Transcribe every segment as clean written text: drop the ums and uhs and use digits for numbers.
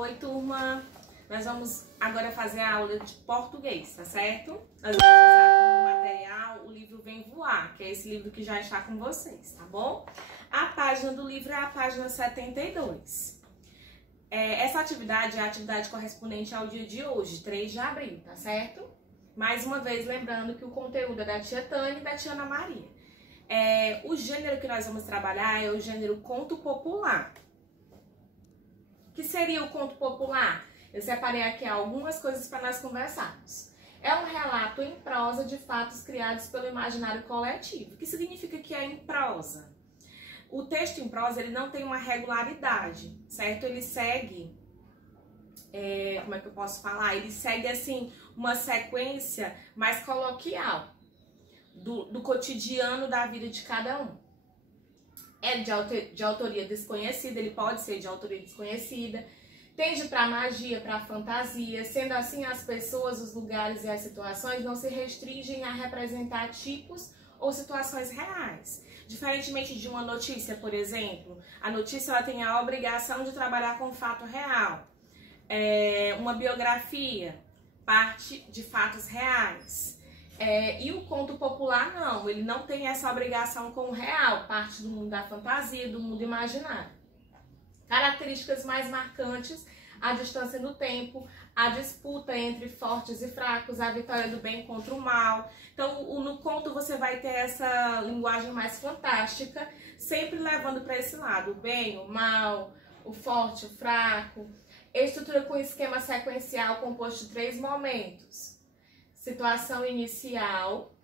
Oi, turma! Nós vamos agora fazer a aula de português, tá certo? Nós vamos usar como material o livro Vem Voar, que é esse livro que já está com vocês, tá bom? A página do livro é a página 72. Essa atividade é a atividade correspondente ao dia de hoje, 3 de abril, tá certo? Mais uma vez, lembrando que o conteúdo é da tia Tânia e da tia Ana Maria. O gênero que nós vamos trabalhar é o gênero conto popular. O que seria o conto popular? Eu separei aqui algumas coisas para nós conversarmos. É um relato em prosa de fatos criados pelo imaginário coletivo. O que significa que é em prosa? O texto em prosa ele não tem uma regularidade, certo? Ele segue, como é que eu posso falar? Ele segue assim uma sequência mais coloquial do cotidiano da vida de cada um. É de autoria desconhecida, ele pode ser de autoria desconhecida, tende para magia, para fantasia, sendo assim as pessoas, os lugares e as situações não se restringem a representar tipos ou situações reais. Diferentemente de uma notícia, por exemplo, a notícia ela tem a obrigação de trabalhar com fato real. Uma biografia parte de fatos reais. E o conto popular não, ele não tem essa obrigação com o real, parte do mundo da fantasia, do mundo imaginário. Características mais marcantes: a distância no tempo, a disputa entre fortes e fracos, a vitória do bem contra o mal. Então, no conto você vai ter essa linguagem mais fantástica, sempre levando para esse lado, o bem, o mal, o forte, o fraco. Estrutura com esquema sequencial composto de 3 momentos. Situação inicial,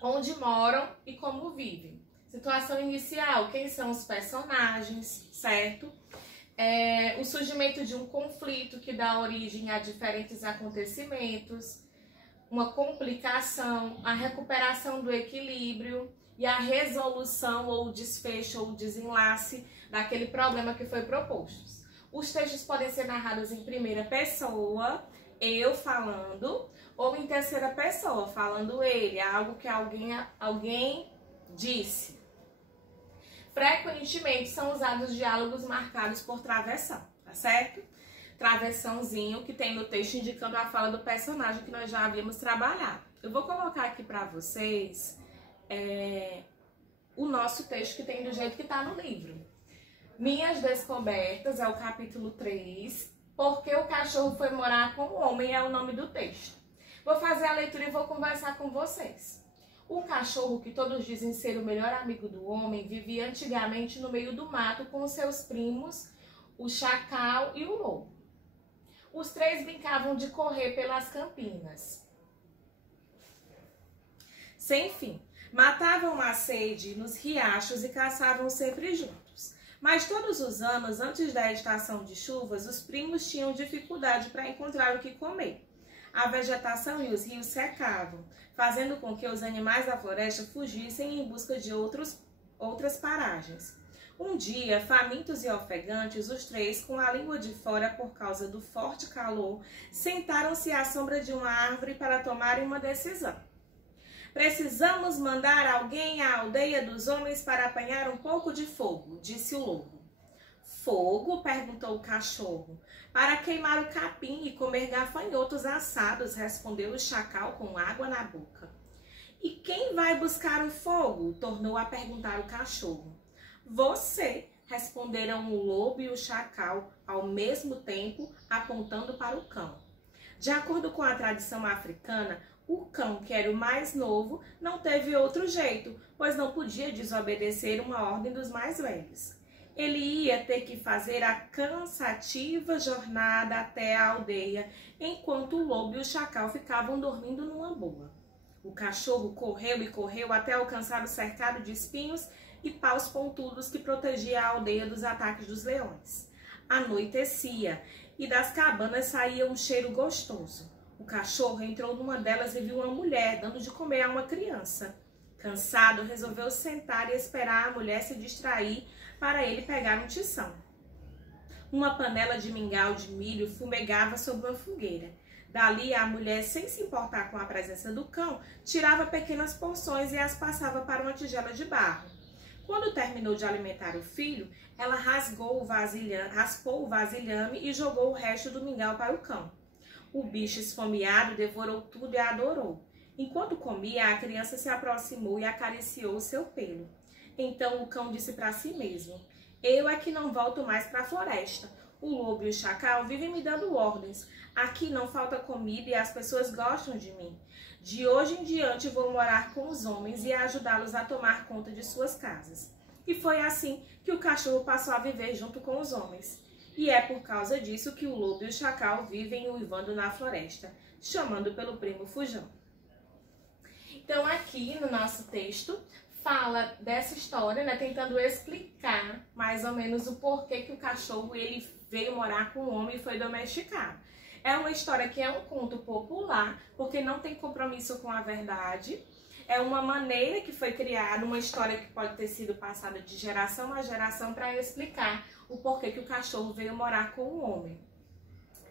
onde moram e como vivem. Situação inicial, quem são os personagens, certo? O surgimento de um conflito que dá origem a diferentes acontecimentos, uma complicação, a recuperação do equilíbrio e a resolução ou desfecho ou desenlace daquele problema que foi proposto. Os textos podem ser narrados em primeira pessoa, eu falando, ou em terceira pessoa, falando ele, algo que alguém disse. Frequentemente são usados diálogos marcados por travessão, tá certo? Travessãozinho que tem no texto indicando a fala do personagem que nós já havíamos trabalhado. Eu vou colocar aqui para vocês o nosso texto que tem do jeito que está no livro. Minhas Descobertas é o capítulo 3, Porque o Cachorro Foi Morar com o Homem é o nome do texto. Vou fazer a leitura e vou conversar com vocês. O cachorro, que todos dizem ser o melhor amigo do homem, vivia antigamente no meio do mato com seus primos, o chacal e o lobo. Os 3 brincavam de correr pelas campinas sem fim. Matavam a sede nos riachos e caçavam sempre juntos. Mas todos os anos, antes da estação de chuvas, os primos tinham dificuldade para encontrar o que comer. A vegetação e os rios secavam, fazendo com que os animais da floresta fugissem em busca de outras paragens. Um dia, famintos e ofegantes, os 3, com a língua de fora por causa do forte calor, sentaram-se à sombra de uma árvore para tomarem uma decisão. Precisamos mandar alguém à aldeia dos homens para apanhar um pouco de fogo, disse o lobo. Fogo? Perguntou o cachorro. Para queimar o capim e comer gafanhotos assados, respondeu o chacal com água na boca. E quem vai buscar o fogo? Tornou a perguntar o cachorro. Você, responderam o lobo e o chacal, ao mesmo tempo apontando para o cão. De acordo com a tradição africana, o cão, que era o mais novo, não teve outro jeito, pois não podia desobedecer uma ordem dos mais velhos. Ele ia ter que fazer a cansativa jornada até a aldeia, enquanto o lobo e o chacal ficavam dormindo numa boa. O cachorro correu e correu até alcançar o cercado de espinhos e paus pontudos que protegia a aldeia dos ataques dos leões. Anoitecia e das cabanas saía um cheiro gostoso. O cachorro entrou numa delas e viu uma mulher dando de comer a uma criança. Cansado, resolveu sentar e esperar a mulher se distrair para ele pegar um tição. Uma panela de mingau de milho fumegava sobre uma fogueira. Dali, a mulher, sem se importar com a presença do cão, tirava pequenas porções e as passava para uma tigela de barro. Quando terminou de alimentar o filho, ela raspou o vasilhame e jogou o resto do mingau para o cão. O bicho esfomeado devorou tudo e adorou. Enquanto comia, a criança se aproximou e acariciou o seu pelo. Então o cão disse para si mesmo: eu é que não volto mais para a floresta. O lobo e o chacal vivem me dando ordens. Aqui não falta comida e as pessoas gostam de mim. De hoje em diante vou morar com os homens e ajudá-los a tomar conta de suas casas. E foi assim que o cachorro passou a viver junto com os homens. E é por causa disso que o lobo e o chacal vivem uivando na floresta, chamando pelo primo Fujão. Então aqui no nosso texto fala dessa história, né, tentando explicar mais ou menos o porquê que o cachorro ele veio morar com o homem e foi domesticado. É uma história que é um conto popular, porque não tem compromisso com a verdade. É uma maneira que foi criada, uma história que pode ter sido passada de geração a geração para explicar o porquê que o cachorro veio morar com o homem.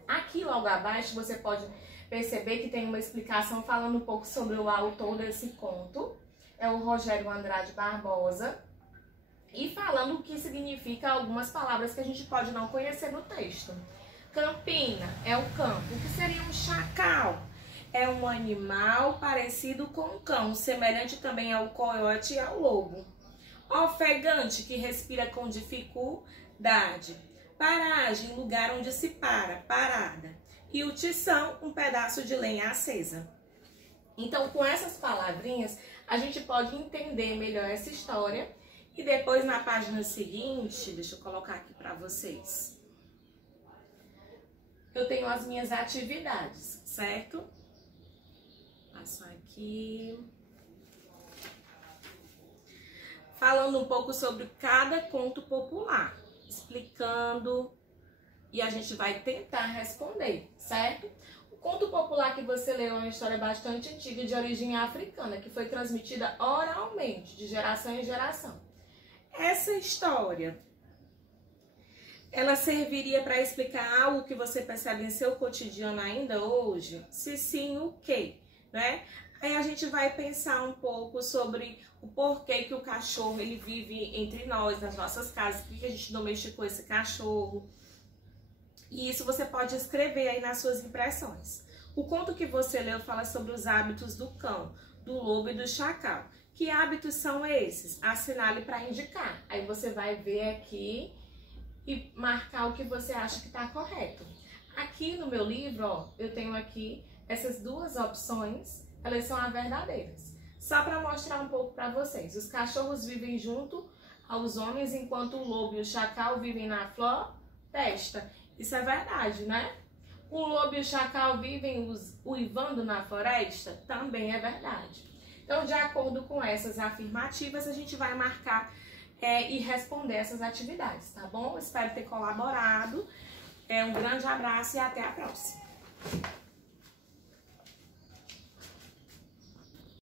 Aqui logo abaixo você pode perceber que tem uma explicação falando um pouco sobre o autor desse conto. É o Rogério Andrade Barbosa. E falando o que significa algumas palavras que a gente pode não conhecer no texto. Campina é o campo. O que seria um chacal? É um animal parecido com um cão, semelhante também ao coiote e ao lobo. Ofegante, que respira com dificuldade. Paragem, lugar onde se para, parada. E o tição, um pedaço de lenha acesa. Então, com essas palavrinhas, a gente pode entender melhor essa história. E depois, na página seguinte, deixa eu colocar aqui para vocês. Eu tenho as minhas atividades, certo? Passo aqui. Falando um pouco sobre cada conto popular, explicando, e a gente vai tentar responder, certo? O conto popular que você leu é uma história bastante antiga, de origem africana, que foi transmitida oralmente, de geração em geração. Essa história, ela serviria para explicar algo que você percebe em seu cotidiano ainda hoje? Se sim, o quê? Né? Aí a gente vai pensar um pouco sobre o porquê que o cachorro ele vive entre nós, nas nossas casas, por que a gente domesticou esse cachorro. E isso você pode escrever aí nas suas impressões. O conto que você leu fala sobre os hábitos do cão, do lobo e do chacal. Que hábitos são esses? Assinale para indicar. Aí você vai ver aqui e marcar o que você acha que está correto. Aqui no meu livro, ó, eu tenho aqui essas duas opções, elas são as verdadeiras. Só para mostrar um pouco para vocês. Os cachorros vivem junto aos homens, enquanto o lobo e o chacal vivem na floresta. Isso é verdade, né? O lobo e o chacal vivem uivando na floresta? Também é verdade. Então, de acordo com essas afirmativas, a gente vai marcar e responder essas atividades, tá bom? Espero ter colaborado. Um grande abraço e até a próxima.